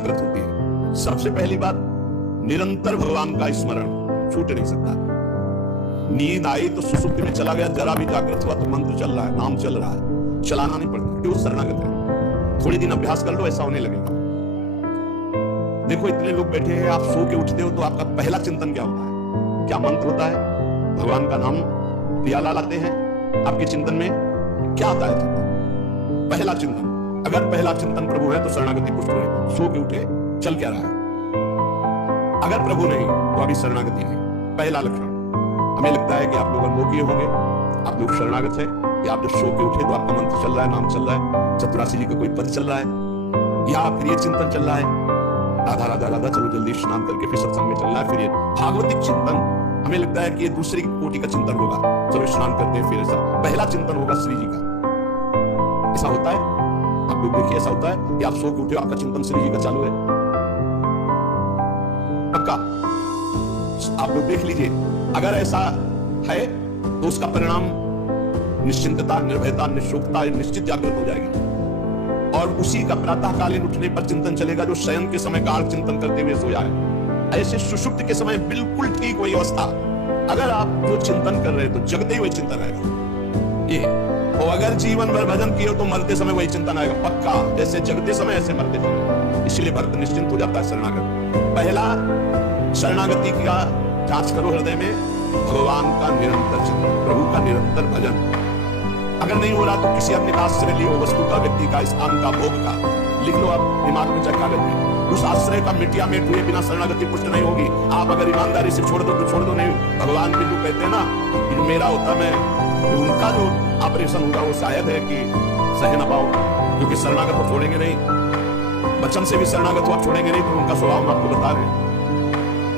जागृत होती है। सबसे पहली बात, निरंतर भगवान का स्मरण छूट नहीं सकता। नींद आई तो सुसुप्ति में चला गया, जरा भी जागृत हुआ तो मंत्र चल रहा है, नाम चल रहा है, चलाना नहीं पड़ता, क्यों? शरणागत है। थोड़ी दिन अभ्यास कर लो, ऐसा होने लगेगा। देखो इतने लोग बैठे हैं, आप सो के उठते हो तो आपका पहला चिंतन क्या होता है? क्या मंत्र होता है? भगवान का नाम दिया लाते हैं, आपके चिंतन में क्या आता है? पहला चिंतन, अगर पहला चिंतन प्रभु है तो शरणागति पुष्ट है। सो के उठे, चल क्या रहा है? अगर प्रभु नहीं तो अभी शरणागति नहीं। पहला लक्षण। हमें लगता है कि आप लोग अनुभवी होंगे, आप लोग शरणागत है कि आप जब सो के उठे तो आपका मंत्र चल रहा है, नाम चल रहा है, चतुरासी जी का कोई पद चल रहा है, या फिर ये चिंतन चल रहा है, राधा राधा राधा, चलो जल्दी स्नान करके फिर सत्संग में चलना है। फिर ये भागवतिक चिंतन, हमें लगता है कि ये दूसरी कोटि का चिंतन होगा, चलो स्नान करते हैं, फिर ऐसा पहला चिंतन होगा श्री जी का। ऐसा होता है? आप लोग देखिए, ऐसा होता है कि आप सो के उठे, आपका चिंतन श्री जी का चालू है, पक्का? आप लोग देख लीजिए, अगर ऐसा है तो उसका परिणाम निश्चिंतता, निर्भयता, निःशोकता, निश्चित जागृत हो जाएगी। और उसी का प्रातःकालीन उठने पर चिंतन चलेगा जो शयन के समय गाढ़ चिंतन करते हुए सोया है। ऐसे सुषुप्त के समय बिल्कुल ठीक वही अवस्था, अगर आप जो चिंतन कर रहे हैं तो जगते ही वही चिंतन आएगा ये। और अगर जीवन भर भजन किए तो मरते समय वही चिंतन आएगा, पक्का। जैसे जगते समय ऐसे मरते समय। इसलिए भक्त निश्चिंत हो जाता है शरणागत। पहला, शरणागति का जांच करो हृदय में, भगवान का निरंतर चिंतन, प्रभु का निरंतर भजन। अगर नहीं हो रहा तो किसी अपने आश्रय लियो, वस्तु का, व्यक्ति का, स्थान का, भोग का, लिख लो आप दिमाग में, चाहे कागज में। उस आश्रय का मिटिया मेट हुए बिना शरणागति पुष्ट नहीं होगी। आप अगर ईमानदारी से छोड़ दो तो छोड़ दो, नहीं। भगवान भी जो कहते हैं ना कि जो मेरा होता मैं, उनका जो ऑपरेशन होगा वो शायद है कि सह न पाओ, क्योंकि शरणागत को छोड़ेंगे नहीं, वचन से भी शरणागत को छोड़ेंगे नहीं, तो उनका स्वभाव हम आपको बता रहे हैं।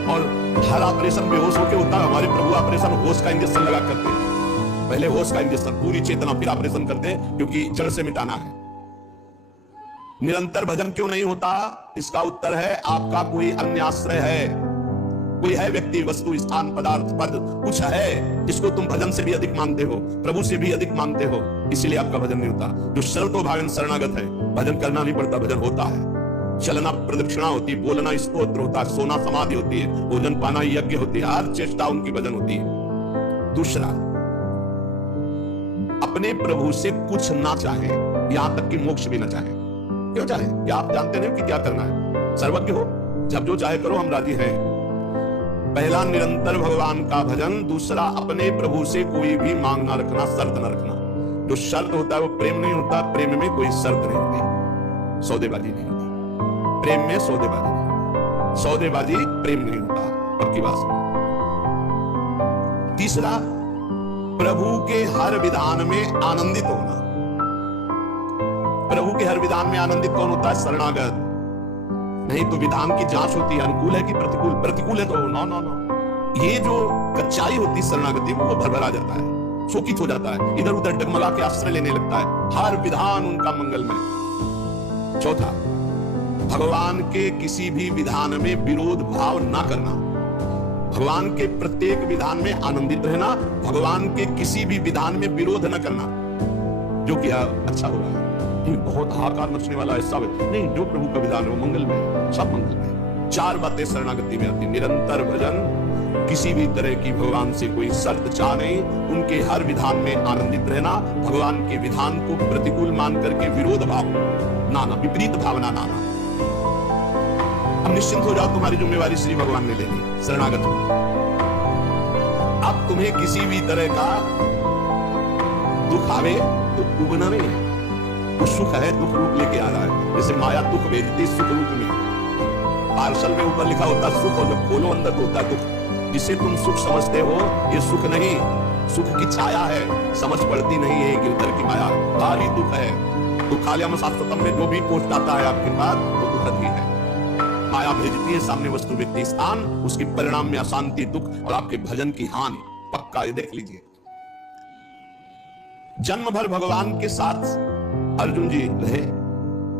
और हर ऑपरेशन बेहोश होकर होता है। हमारे प्रभु ऑपरेशन होश का इंजेक्शन लगा करते हैं, पहले होश का इंजेक्शन, पूरी चेतना, फिर ऑपरेशन करते हैं, क्योंकि जड़ से मिटाना है। निरंतर भजन क्यों नहीं होता? इसका उत्तर है, आपका कोई अन्य आश्रय है, कोई है व्यक्ति, वस्तु, स्थान, पदार्थ, पद, कुछ है जिसको तुम भजन से भी अधिक मानते हो, प्रभु से भी अधिक मानते हो, इसीलिए आपका भजन नहीं होता। जो सर्वतोभावन शरणागत है, भजन करना नहीं पड़ता, भजन होता है। चलना प्रदक्षिणा होती है, बोलना स्तोत्र होता है, सोना समाधि होती है, भोजन पाना यज्ञ होती है, हर चेष्टा उनकी भजन होती है। दूसरा, अपने प्रभु से कुछ ना चाहे, यहां तक कि मोक्ष भी ना चाहे। क्यों चाहे? क्या आप जानते नहीं कि क्या करना है? सर्वज्ञ हो, जब जो चाहे करो, हम राजी हैं। पहला, निरंतर भगवान का भजन। दूसरा, अपने प्रभु से कोई भी मांग ना रखना, शर्त ना रखना। जो शर्त होता है वो प्रेम नहीं होता, प्रेम में कोई शर्त नहीं होती, सौदेबाजी नहीं होती। प्रेम में सौदेबाजी नहीं, सौदेबाजी प्रेम नहीं होता, पक्की बात। तीसरा, प्रभु के हर विधान में आनंदित होना। प्रभु के हर विधान में आनंदित कौन होता है? शरणागत। नहीं तो विधान की जांच होती है, अनुकूल है कि प्रतिकूल। प्रतिकूल है तो नो नो नो। ये जो कच्चाई होती है शरणागति, वो भरभरा जाता है, शोकित हो जाता है, इधर उधर डगमगा के आश्रय लेने लगता है। हर विधान उनका मंगलमय। चौथा, भगवान के किसी भी विधान में विरोध भाव ना करना, भगवान के प्रत्येक विधान में आनंदित रहना, भगवान के किसी भी विधान में विरोध न करना। जो किया अच्छा हो रहा है, बहुत हाहाकार मचने वाला ऐसा नहीं, जो प्रभु का विधान है वो मंगल में, सब मंगल में। चार बातें शरणागति में आती, निरंतर भजन, किसी भी तरह की भगवान से कोई शर्त चाह नहीं, उनके हर विधान में आनंदित रहना, भगवान के विधान को प्रतिकूल मान करके विरोध भाव ना, विपरीत भावना ना। अब निश्चिंत हो जाओ, तुम्हारी जिम्मेवारी श्री भगवान ने ले ली, शरणागत हो। अब तुम्हें किसी भी तरह का दुख आवे तो उबना नहीं है, वो सुख है, दुख रूप लेके आ रहा है। जैसे माया दुख भेजती सुख रूप में, पार्सल में ऊपर लिखा होता सुख, और जब खोलो अंदर होता है दुख। जिसे तुम सुख समझते हो ये सुख नहीं, सुख की छाया है, समझ पड़ती नहीं है, गिरधर की माया भारी दुख है। दुखालयम शाश्वतम में जो भी पोस्ट आता है आपके पास वो दुखद ही है। माया भेजती है सामने वस्तु, व्यक्ति, स्थान, उसके परिणाम में अशांति, दुख और आपके भजन की हानि। पक्का ये देख लीजिए। जन्म भर भगवान के साथ अर्जुन जी रहे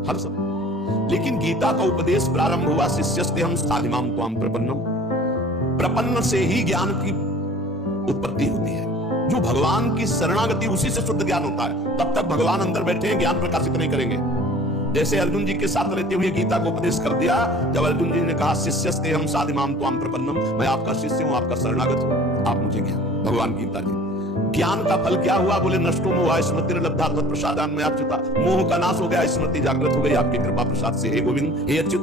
हर समय, लेकिन गीता का उपदेश प्रारंभ हुआ शिष्यस्ते हम साधिमाम त्वाम प्रपन्नम। प्रपन्न से ही ज्ञान की उत्पत्ति होती है। जो भगवान की शरणागति, उसी से शुद्ध ज्ञान होता है। तब तक भगवान अंदर बैठे हैं, ज्ञान प्रकाशित नहीं करेंगे। जैसे अर्जुन जी के साथ रहते हुए गीता को उपदेश कर दिया, जब अर्जुन जी ने कहा शिष्यस्ते हम साधिमाम त्वाम प्रपन्नम, मैं आपका शिष्य हूं, आपका शरणागत हूं, आप मुझे ज्ञान। भगवान गीता जी, ज्ञान का फल क्या हुआ? बोले नष्टो मोह स्मृति लब्धा तत् प्रसादान में अच्युता, मोह का नाश हो गया, स्मृति जागृत हो गई आपकी कृपा प्रसाद से, हे गोविंद हे अच्युत।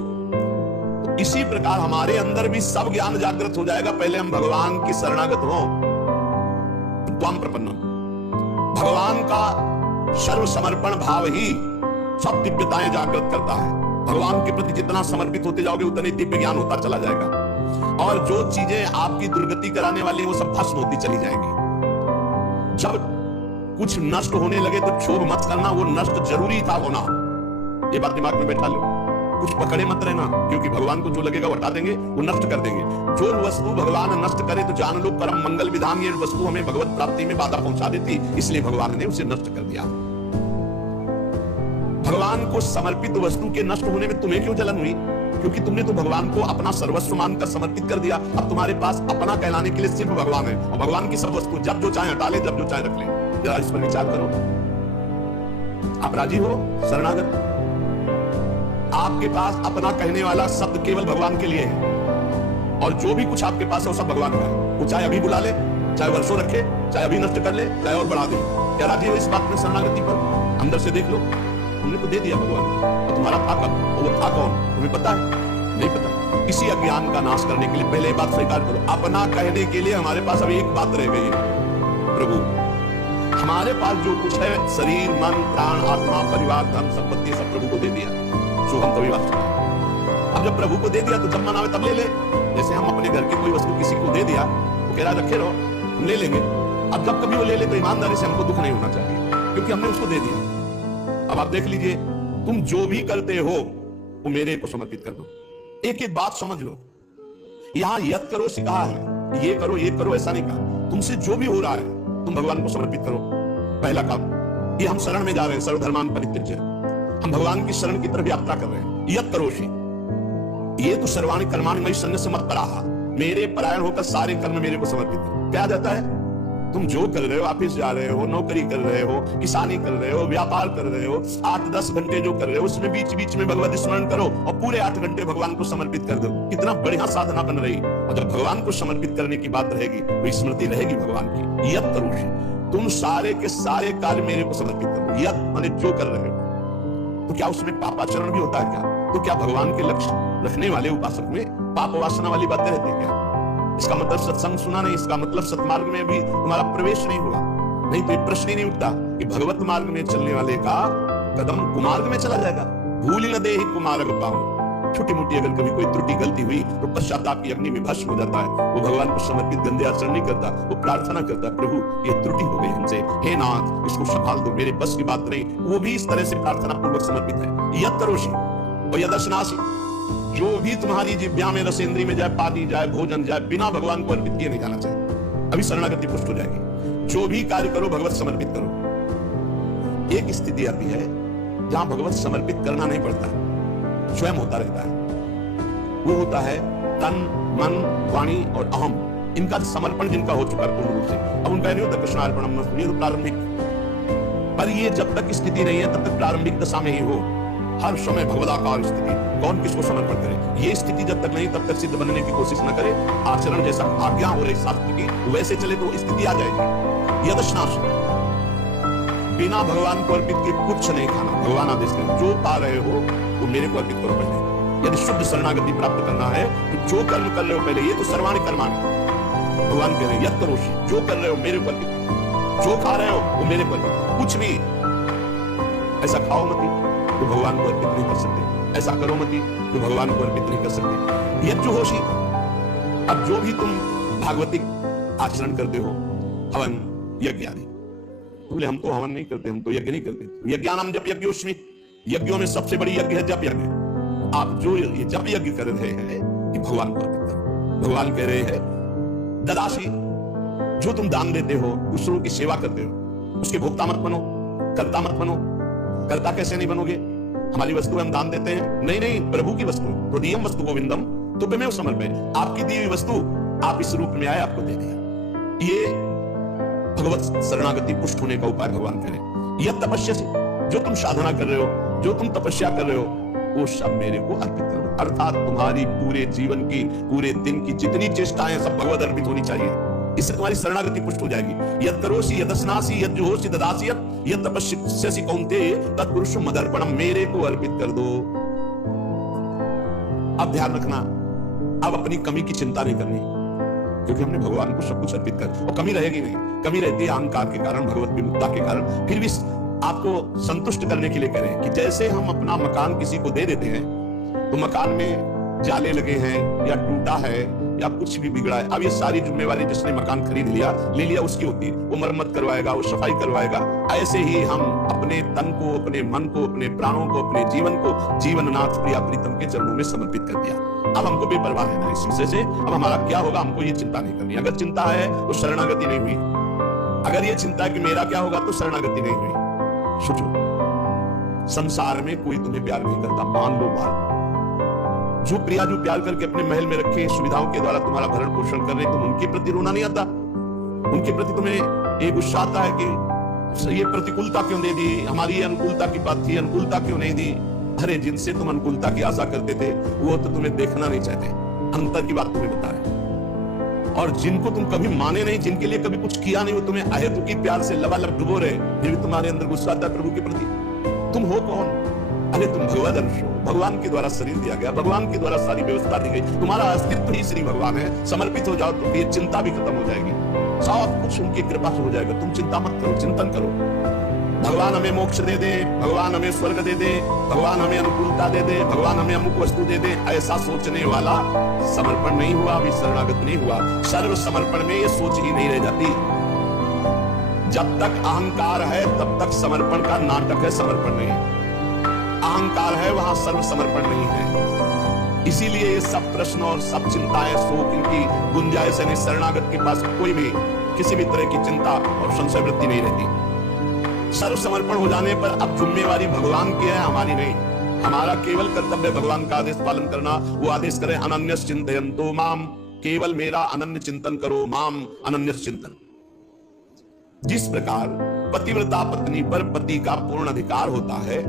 तो इसी प्रकार हमारे अंदर भी सब ज्ञान जागृत हो जाएगा, पहले हम भगवान की शरणागत हो, त्वाम प्रपन्नम। भगवान का सर्व समर्पण भाव ही सब दिव्यताएं जागृत करता है। भगवान के प्रति जितना समर्पित होते जाओगे उतनी दिव्य ज्ञान होता चला जाएगा, और जो चीजें आपकी दुर्गति कराने वाली वो सब भस्म होती चली जाएंगी। जब कुछ नष्ट होने लगे तो क्षोभ मत करना, वो नष्ट जरूरी था होना, ये बात दिमाग में बैठा लो। कुछ पकड़े मत रहना, क्योंकि भगवान को जो लगेगा वो हटा देंगे, वो नष्ट कर देंगे। जो वस्तु भगवान नष्ट करे तो जान लो परम मंगल विधान, ये वस्तु हमें भगवत प्राप्ति में बाधा पहुंचा देती, इसलिए भगवान ने उसे नष्ट कर दिया। भगवान को समर्पित वस्तु के नष्ट होने में तुम्हें क्यों जलन हुई? क्योंकि तुमने तो भगवान को अपना सर्वस्व मानकर समर्पित कर दिया। अब तुम्हारे पास अपना कहलाने के लिए सिर्फ भगवान है, और भगवान की सब वस्तु जब जो चाहे हटा ले, जब जो चाहे रख ले। जरा इस पर विचार करो। आप राजी हो शरणागत? आपके पास अपना कहने वाला शब्द केवल भगवान के लिए है, और जो भी कुछ आपके पास है वो सब भगवान का है। वो चाहे अभी बुला ले, चाहे वर्षों रखे, चाहे अभी नष्ट कर ले, चाहे और बढ़ा दे। क्या राजी हो इस बात में शरणागति पर? अंदर से देख लो, तुमने तो दे दिया भगवान, और तुम्हारा था कब? और वो था कौन? तुम्हें पता है? नहीं पता। इसी अज्ञान का नाश करने के लिए पहले बात स्वीकार करो, अपना कहने के लिए हमारे पास अभी एक बात रह गई है, प्रभु। हमारे पास जो कुछ है, शरीर, मन, प्राण, आत्मा, परिवार, धन, संपत्ति, सब प्रभु को दे दिया, जो हम कभी वास्तव। अब जब प्रभु को दे दिया तो जब मन आवे तब ले ले। जैसे हम अपने घर की कोई वस्तु किसी को दे दिया, वो कह रहा रखे रहो, हम ले लेंगे। अब जब कभी वो ले ले तो ईमानदारी से हमको दुख नहीं होना चाहिए, क्योंकि हमने उसको दे दिया। अब आप देख लीजिए, तुम जो भी करते हो वो मेरे को समर्पित कर दो। एक एक बात समझ लो, यहां यत करो सिखा है, ये करो ऐसा नहीं कहा। तुमसे जो भी हो रहा है तुम भगवान को समर्पित करो, पहला काम। ये हम शरण में जा रहे हैं, सर्वधर्मान परित्यज्य, हम भगवान की शरण की तरफ यात्रा कर रहे हैं। यत करोषि, ये तो सर्वाणि कर्माणि मयि सन्न्यस्य मत्पराः, मेरे परायण होकर सारे कर्म मेरे को समर्पित करो। क्या जाता है? तुम जो कर रहे हो, ऑफिस जा रहे हो, नौकरी कर रहे हो, किसानी कर रहे हो, व्यापार कर रहे हो, 8-10 घंटे जो कर रहे हो उसमें बीच बीच में भगवत स्मरण करो, और पूरे 8 घंटे भगवान को समर्पित कर दो। कितना बढ़िया साधना बन रही। और जब भगवान को समर्पित करने की बात रहेगी तो स्मृति रहेगी भगवान की। यत करोषि, तुम सारे के सारे कार्य मेरे को समर्पित करो। यत माने जो कर रहे हो। तो क्या उसमें पापाचरण भी होता है क्या? तो क्या भगवान के लक्ष्य रखने वाले उपासक में पाप वासना वाली बातें रहती है क्या? इसका मतलब सत्संग सुना नहीं, इसका मतलब सत्मार्ग में भी तुम्हारा प्रवेश नहीं हुआ। नहीं तो ये प्रश्न ही नहीं उठता कि भगवत मार्ग में चलने वाले का कदम कुमार्ग में चला जाएगा। भूल न दे ही कुमार्ग पाऊं। छोटी मोटी अगर कभी कोई त्रुटि गलती हुई तो पश्चाताप की अग्नि में भस्म हो जाता है। वो भगवान को समर्पित गंदे आचरण नहीं करता, वो प्रार्थना करता, प्रभु ये त्रुटि हो गई हमसे, हे नाथ इसको संभाल दो, मेरे बस की बात नहीं। वो भी इस तरह से प्रार्थना पूर्वक समर्पित है। यत करोषि और यदशनासि, जो भी तुम्हारी जिह्वा में, रसेंद्री में जाए, पानी जाए, भोजन जाए, बिना भगवान को अर्पित किए नहीं जाना चाहिए। अभी शरणागति पुष्ट हो जाएगी। जो भी कार्य करो भगवत समर्पित करो। एक स्थिति आती है जहां भगवत समर्पित करना नहीं पड़ता, स्वयं होता रहता है। वो होता है तन, मन, वाणी और अहम, इनका समर्पण जिनका हो चुका है पूर्ण रूप से। अब उनका नहीं होता कृष्णार्पणम, ये तो प्रारंभिक। पर ये जब तक स्थिति नहीं है तब तक प्रारंभिक दशा में ही हो, हर समय भगवदाकार स्थिति। कौन किसको समर्पण करे, ये स्थिति जब तक नहीं तब तक सिद्ध बनने की कोशिश न करे। आचरण जैसा आज्ञा हो रही शास्त्र की वैसे चले तो स्थिति आ जाएगी। यदशनाश, बिना भगवान को अर्पित किए कुछ नहीं खाना। भगवान आदेश करें जो पा रहे हो वो मेरे को अर्पित करो पहले। यदि शुद्ध शरणागति प्राप्त करना है तो जो कर्म कर रहे हो पहले, ये तो सर्वाणि कर्माणि, भगवान कह रहे हैं यत करोषि, जो कर रहे हो मेरे को अर्पित, जो खा रहे हो वो मेरे को अर्पित। कुछ भी ऐसा खाओ मती तो भगवान को अर्पित नहीं कर सकते, ऐसा करो मती तो भगवान को अर्पित नहीं कर सकते। यज्जुहोषि, अब जो भी तुम भागवतिक आचरण करते हो, हवन यज्ञ आदि, बोले हम तो हवन नहीं करते, हम तो यज्ञ नहीं करते। यज्ञानाम जप यज्ञोस्मि, यज्ञों में सबसे बड़ी यज्ञ है जप यज्ञ। आप जो ये जप यज्ञ कर रहे हैं कि भगवान को अर्पित करो। भगवान कह रहे हैं ददासी, जो तुम दान देते हो, दूसरों की सेवा करते हो, उसके भोक्ता मत बनो, कर्ता मत बनो। कर्ता कैसे नहीं बनोगे? हमारी वस्तु हम दान देते हैं, नहीं नहीं, प्रभु की वस्तु, हृदयम वस्तु गोविंदम तुभ्यमेव समर्पयामि। आपकी दी हुई वस्तु आप इस रूप में आए, आपको दे दिया। ये भगवत शरणागति पुष्ट होने का उपाय भगवान करें। यह तपस्या से, जो तुम साधना कर रहे हो, जो तुम तपस्या कर रहे हो वो सब मेरे को अर्पित करो। अर्थात तुम्हारी पूरे जीवन की, पूरे दिन की जितनी चेष्टाएं सब भगवत अर्पित होनी चाहिए। इससे तुम्हारी शरणागति पुष्ट हो जाएगी। यद करोसि यद स्नासि यद जुहोसि ददासि यद तपस्यसि कौन्तेय तत्पुरुषं मदर्पणम्, मेरे को अर्पित कर दो। अब ध्यान रखना, अब अपनी कमी की चिंता नहीं करनी, क्योंकि हमने भगवान को सब कुछ अर्पित कर, और कमी रहेगी नहीं। कमी रहती है अहंकार के कारण, भगवत विमुखता के कारण। फिर भी आपको संतुष्ट करने के लिए करें कि जैसे हम अपना मकान किसी को दे देते हैं, तो मकान में जाले लगे हैं या टूटा है या कुछ भी बिगड़ा है, अब ये सारी जिम्मेवारी जिसने मकान खरीद लिया ले लिया उसकी होती है। वो मरम्मत करवाएगा, वो सफाई करवाएगा। ऐसे ही हम अपने तन को, अपने मन को, अपने प्राणों को, अपने जीवन को जीवननाथ प्रिया प्रीतम के चरणों में समर्पित कर दिया। अब हमको बेपरवाह रहना इस विषय से। अब हमारा क्या होगा, हमको ये चिंता नहीं करनी। अगर चिंता है तो शरणागति नहीं हुई, अगर ये चिंता है कि मेरा क्या होगा तो शरणागति नहीं हुई। सोचो, संसार में कोई तुम्हें प्यार नहीं करता, मान लो बात। जो प्रिया जो प्यार करके अपने महल में रखे, सुविधाओं के द्वारा तुम्हारा भरण पोषण कर रहे, तुम उनके प्रति रोना नहीं आता? उनके प्रति तुम्हें एक गुस्सा आता है कि ये प्रतिकूलता क्यों दे दी, हमारी ये अनुकूलता की बात थी, अनुकूलता क्यों नहीं दी? अरे जिनसे तुम अनुकूलता की आशा करते थे वो तो तुम्हें देखना नहीं चाहते, अंतर की बात तुम्हें बता रहे। और जिनको तुम कभी माने नहीं, जिनके लिए कभी कुछ किया नहीं, वो तुम्हें अहेतुकी प्यार से लबालब डुबो रहे, फिर भी तुम्हारे अंदर गुस्सा आता है प्रभु के प्रति। तुम हो कौन? अरे तुम भगवत अंश हो, भगवान के द्वारा शरीर दिया गया, भगवान के द्वारा सारी व्यवस्था दी गई, तुम्हारा अस्तित्व ही श्री भगवान है। समर्पित हो जाओ तो फिर चिंता भी खत्म हो जाएगी, सब कुछ उनकी कृपा से हो जाएगा। तुम चिंता मत करो, चिंतन करो। भगवान हमें मोक्ष दे दे, भगवान हमें स्वर्ग दे दे, भगवान हमें अनुकूलता दे दे, भगवान हमें अमुक वस्तु दे दे, ऐसा सोचने वाला समर्पण नहीं हुआ, अभी शरणागत नहीं हुआ। सर्व समर्पण में ये सोच ही नहीं रह जाती। जब तक अहंकार है तब तक समर्पण का नाटक है, समर्पण नहीं। अहंकार है वहां सर्व समर्पण नहीं है। इसीलिए ये सब प्रश्न और सब चिंताएं, शोक, इनकी गुंजाइश नहीं। शरणागत के पास कोई भी किसी भी तरह की चिंता और संशय वृत्ति नहीं रहती। सर्व समर्पण हो जाने पर अब जिम्मेवारी भगवान की है, हमारी नहीं। हमारा केवल कर्तव्य भगवान का आदेश पालन करना। वो आदेश करे अनन्यस चिंतयन्तो माम, केवल मेरा अनन्य चिंतन करो, माम अनन्यस चिंतन। जिस प्रकार पतिव्रता पत्नी पर पति का पूर्ण अधिकार होता है,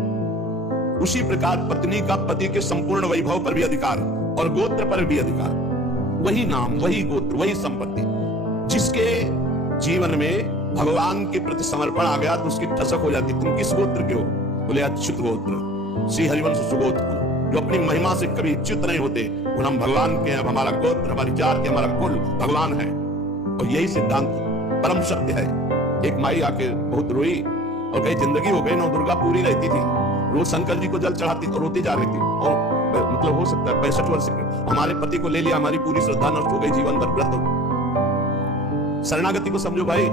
उसी प्रकार पत्नी का पति के संपूर्ण वैभव पर भी अधिकार और गोत्र पर भी अधिकार। वही नाम, वही गोत्र, वही संपत्ति। जिसके जीवन में भगवान के प्रति समर्पण आ गया तो उसकी ठसक हो जाती। तुम किस गोत्र के हो? बोले अच्युत गोत्र, श्री हरिवंश सुगोत्र, जो अपनी महिमा से कभी च्युत नहीं होते। और हम भगवान के, अब हमारा गोत्र, हमारी जाति, हमारा कुल भगवान है। और यही सिद्धांत परम सत्य है। एक माई आके बहुत रोई और कई जिंदगी हो गई, नौ दुर्गा पूरी रहती थी, रोज शंकर जी को जल चढ़ाती तो रोती जा रही थी। और मतलब हो सकता है 65 वर्ष के, हमारे पति को ले लिया, हमारी पूरी श्रद्धा नष्ट हो गई, जीवन भर व्रत। शरणागति को समझो भाई,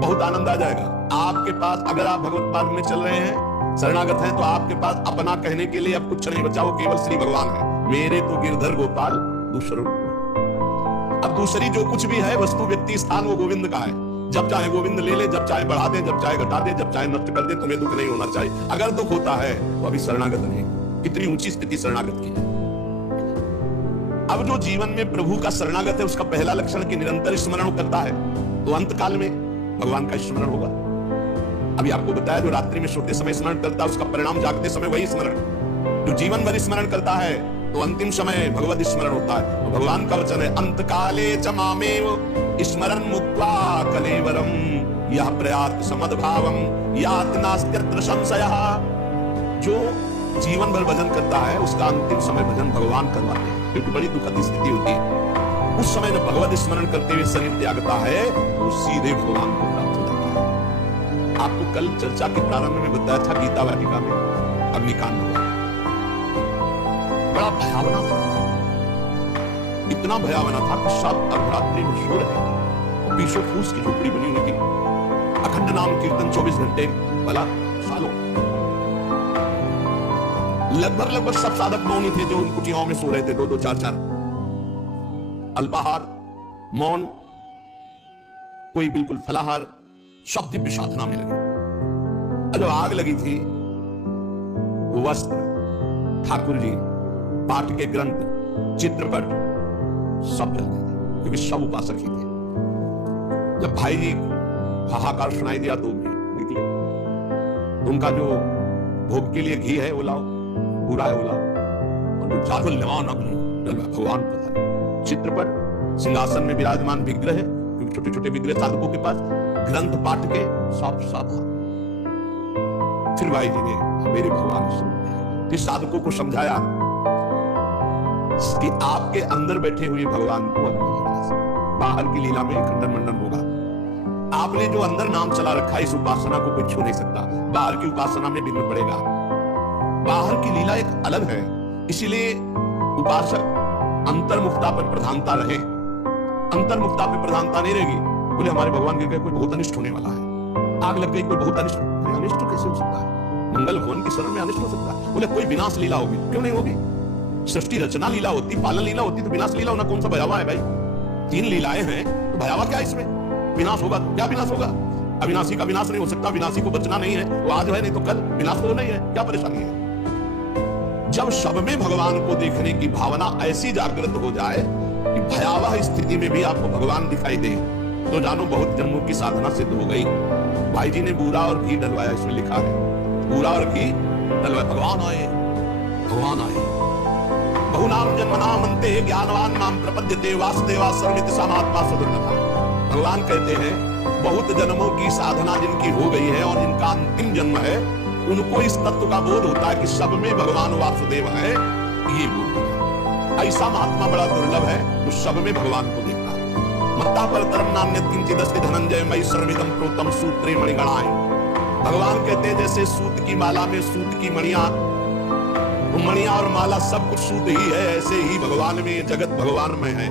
बहुत आनंद आ जाएगा आपके पास। अगर आप भगवत मार्ग में चल रहे हैं, शरणागत हैं, तो आपके पास अपना कहने के लिए अब कुछ नहीं बचा, वो केवल श्री भगवान है। मेरे तो गिरधर गोपाल दूसरों। अब दूसरी जो कुछ भी है वस्तु, व्यक्ति, स्थान, वो गोविंद का है। जब चाहे गोविंद ले ले, जब चाहे बढ़ा दे, जब चाहे घटा दे, जब चाहे नष्ट कर दे। तुम्हें दुख नहीं होना चाहिए। अगर दुख होता है तो अभी शरणागत नहीं। कितनी ऊंची स्थिति शरणागत की है। अब जो जीवन में प्रभु का शरणागत है, उसका पहला लक्षण कि निरंतर स्मरण करता है, तो अंत काल में भगवान का स्मरण होगा। अभी आपको बताया, जो रात्रि में सोते समय स्मरण करता है उसका परिणाम जागते समय वही स्मरण। जो जीवन भर स्मरण करता है तो अंतिम समय भगवत स्मरण होता है। तो भगवान का वचन है, अंत काले च मामेव स्मरन् मुक्त्वा कलेवरम यह प्रयात समद्भावम याति नास्त्यत्र संशयः। जो जीवन भर भजन करता है उसका अंतिम समय भजन भगवान करवाते हैं, क्योंकि बड़ी दुखद स्थिति होती है। उस समय जब भगवत स्मरण करते हुए शरीर त्यागता है तो सीधे भगवान को प्राप्त हो जाता है। आपको कल चर्चा के प्रारंभ में बताया था, गीता वाटिका में अग्निकांड हुआ, बड़ा भयावना था। इतना भयावना था कि सब अर्धरात्रि में सो रहे और पीछे फूस की झोपड़ी बनी हुई थी। अखंड नाम कीर्तन 24 घंटे भला सालों। लगभग सब साधक मौनी थे जो उन कुटियाओं में सो रहे थे, 2-2, 4-4। अल्पाहार, मौन, कोई बिल्कुल फलाहार, सब दिव्य साधना में लगे। जब आग लगी थी, वस्त्र, ठाकुर जी, पाठ के ग्रंथ, चित्रपट सब जल गए, क्योंकि सब उपासक ही थे। जब भाई जी हाहाकार सुनाई दिया तो निकले। उनका जो भोग के लिए घी है वो लाओ, पूरा है वो लाओ, और जातुल्यमान भगवान पधारे। चित्रपट, सिंहासन में विराजमान विग्रह है, क्योंकि छोटे छोटे विग्रह साधकों के पास, ग्रंथ पाठ के साफ साफ। फिर भाई जी ने मेरे भगवान से इस साधकों को समझाया कि आपके अंदर बैठे हुए भगवान को बाहर की लीला में खंडन मंडन होगा। आपने जो अंदर नाम चला रखा है, इस उपासना को कोई छू नहीं सकता। बाहर की उपासना में विघ्न पड़ेगा। बाहर की लीला एक अलग है, इसीलिए उपासक अंतर्मुखता पर प्रधानता रहे। अंतर्मुखता पर प्रधानता नहीं रहेगी, बोले हमारे भगवान के कोई बहुत अनिष्ट होने वाला है, आग लग गई, कोई बहुत अनिष्ट। अनिष्ट कैसे हो सकता है? मंगल भवन की शरण में अनिष्ट हो सकता है? बोले कोई विनाश लीला होगी, क्यों नहीं होगी? सृष्टि रचना लीला होती, पालन लीला होती, तो विनाश लीला होना कौन सा भयावा है भाई? 3 लीलाएं हैं, तो भयावा क्या इसमें? विनाश होगा, क्या विनाश होगा? अविनाशी का विनाश नहीं हो सकता, विनाशी को बचना नहीं है, वो आज है नहीं तो कल, विनाश तो नहीं है, क्या परेशानी है? जब सब में भगवान को देखने की भावना ऐसी जागृत हो जाए कि भयावह स्थिति में भी आपको भगवान दिखाई दे, तो जानो बहुत जन्मों की साधना सिद्ध हो गई। भाई जी ने बूरा और घी डलवाया, इसमें लिखा है बूरा और घी डलवाया, भगवान आए, भगवान आए। बहुनाम जन्मनाम अन्ते ज्ञानवान नाम प्रपद्यते वासुदेवा सर्वमिति समात्मा सुदुर्लभा। भगवान कहते हैं बहुत जन्मों की साधना जिनकी हो गई है और जिनका अंतिम जन्म है, उनको इस तत्व का बोध होता है कि सब में भगवान वासुदेव है। ये बोध ऐसा महात्मा बड़ा दुर्लभ है जो सब में भगवान को देखता है। मत्ता पर तरम नान्यत् किंचिदस्ति धनंजय मयि सर्वमिदं प्रोतम सूत्रे मणिगणाय। भगवान कहते हैं जैसे सूत की माला में सूत की मणियां और माला सब कुछ सूत ही है, ऐसे ही भगवान में जगत भगवान में है।